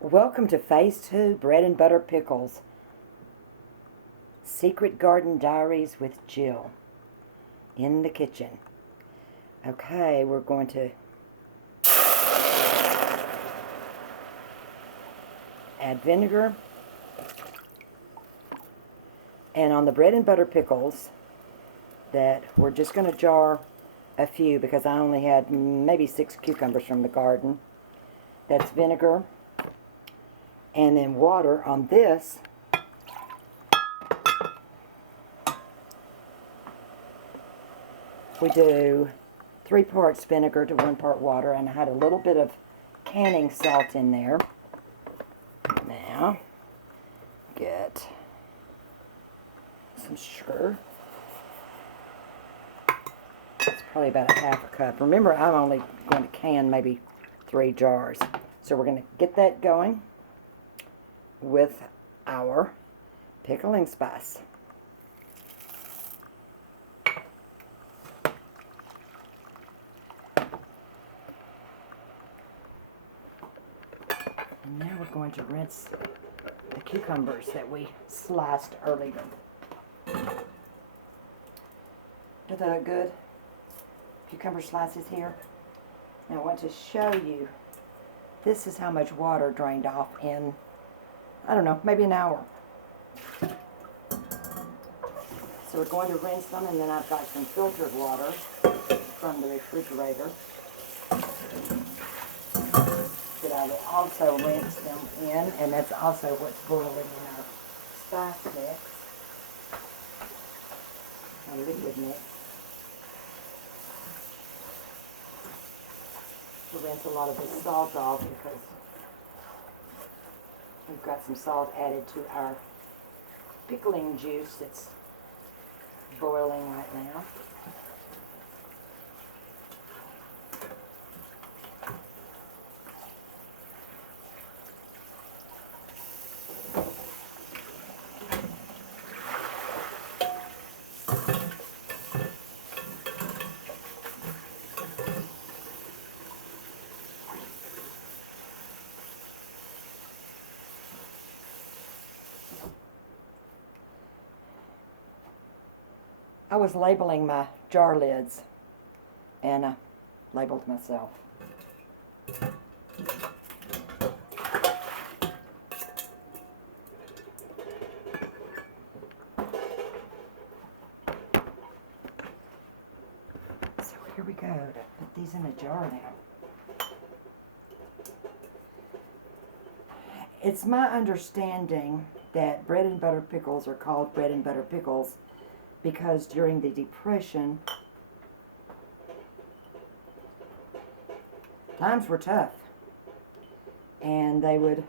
Welcome to Phase 2 Bread and Butter Pickles. Secret Garden Diaries with Jill in the kitchen. Okay, we're going to add vinegar. And on the bread and butter pickles, that we're just going to jar a few because I only had maybe 6 cucumbers from the garden. That's vinegar. And then water on this. We do 3 parts vinegar to 1 part water, and I had a little bit of canning salt in there. Now, get some sugar. It's probably about a 1/2 cup. Remember, I'm only going to can maybe 3 jars. So we're going to get that going with our pickling spice. And now we're going to rinse the cucumbers that we sliced earlier. Do they look good? Cucumber slices here. Now I want to show you, this is how much water drained off in, I don't know, maybe an hour. So we're going to rinse them, and then I've got some filtered water from the refrigerator that I will also rinse them in, and that's also what's boiling in our spice mix, our liquid mix. To rinse a lot of this salt off because we've got some salt added to our pickling juice that's boiling right now. I was labeling my jar lids, and I labeled myself. So here we go to put these in a jar now. It's my understanding that bread and butter pickles are called bread and butter pickles because during the Depression, times were tough, and they would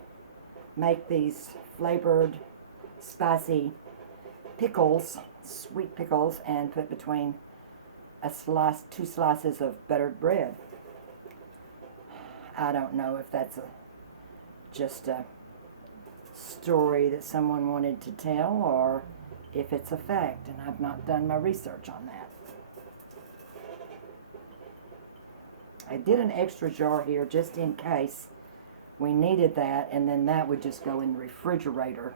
make these flavored, spicy pickles, sweet pickles, and put between a slice, 2 slices of buttered bread. I don't know if that's just a story that someone wanted to tell, or if it's a fact, and I've not done my research on that. I did an extra jar here just in case we needed that, and then that would just go in the refrigerator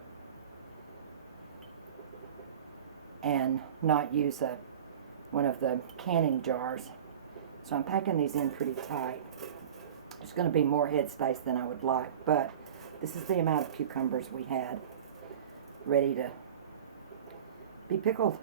and not use one of the canning jars. So I'm packing these in pretty tight. There's going to be more headspace than I would like, but this is the amount of cucumbers we had ready to be pickled.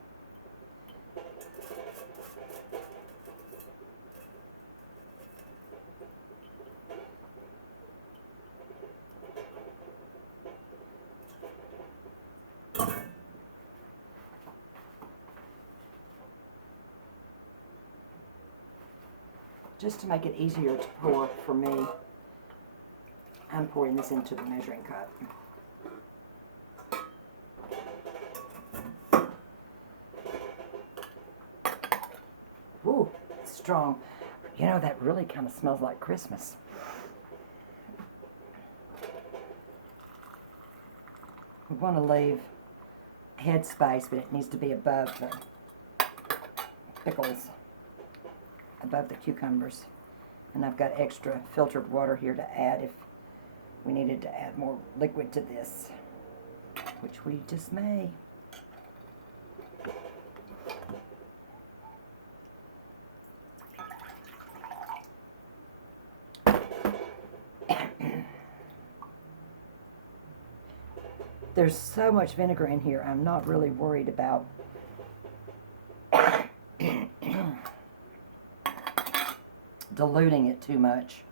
Just to make it easier to pour for me, I'm pouring this into the measuring cup. Ooh, it's strong. You know, that really kind of smells like Christmas. We want to leave headspace, but it needs to be above the pickles, above the cucumbers. And I've got extra filtered water here to add if we needed to add more liquid to this, which we just may. There's so much vinegar in here, I'm not really worried about diluting it too much.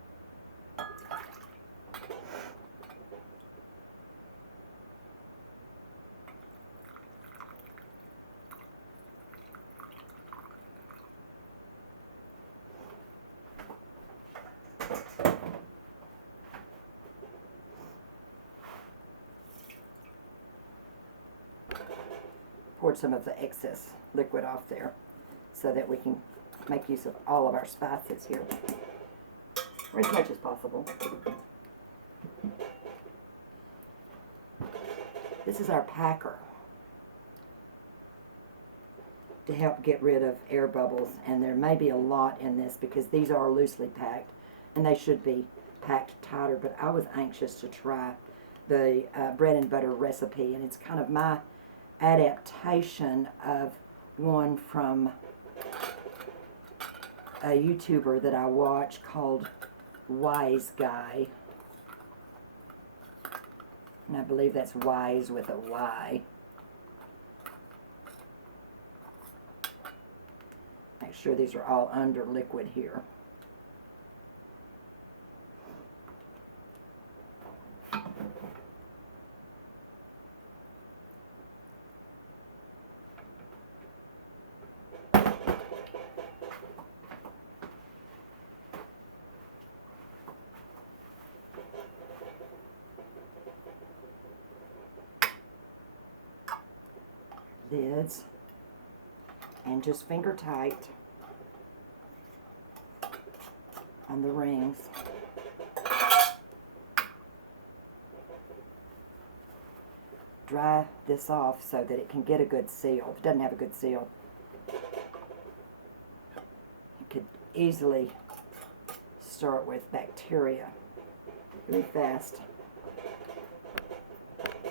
Poured some of the excess liquid off there so that we can make use of all of our spices here, or as much as possible. This is our packer to help get rid of air bubbles, and there may be a lot in this because these are loosely packed and they should be packed tighter, but I was anxious to try the bread and butter recipe, and it's kind of my adaptation of one from a YouTuber that I watch called Wise Guy, and I believe that's wise with a Y. Make sure these are all under liquid here. Lids, and just finger tight on the rings. Dry this off so that it can get a good seal. If it doesn't have a good seal, it could easily start with bacteria really fast.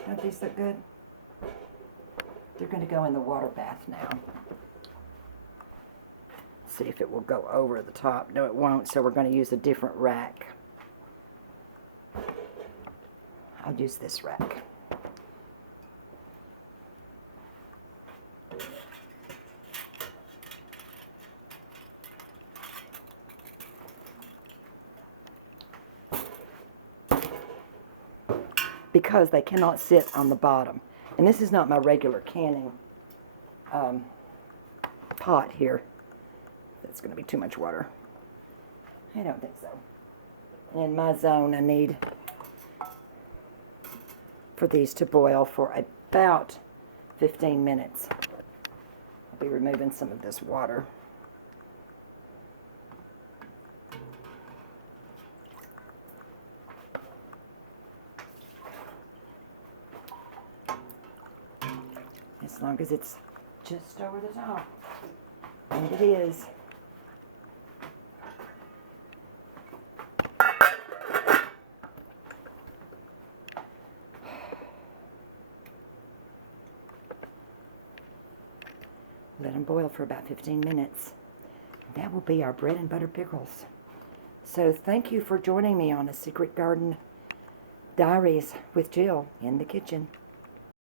Don't these look good? They're going to go in the water bath now. See if it will go over the top. No, it won't, so we're going to use a different rack. I'll use this rack. Because they cannot sit on the bottom. And this is not my regular canning pot here. That's going to be too much water. I don't think so. In my zone, I need for these to boil for about 15 minutes. I'll be removing some of this water. As long as it's just over the top. And it is. Let them boil for about 15 minutes. That will be our bread and butter pickles. So thank you for joining me on A Secret Garden Diaries with Jill in the kitchen.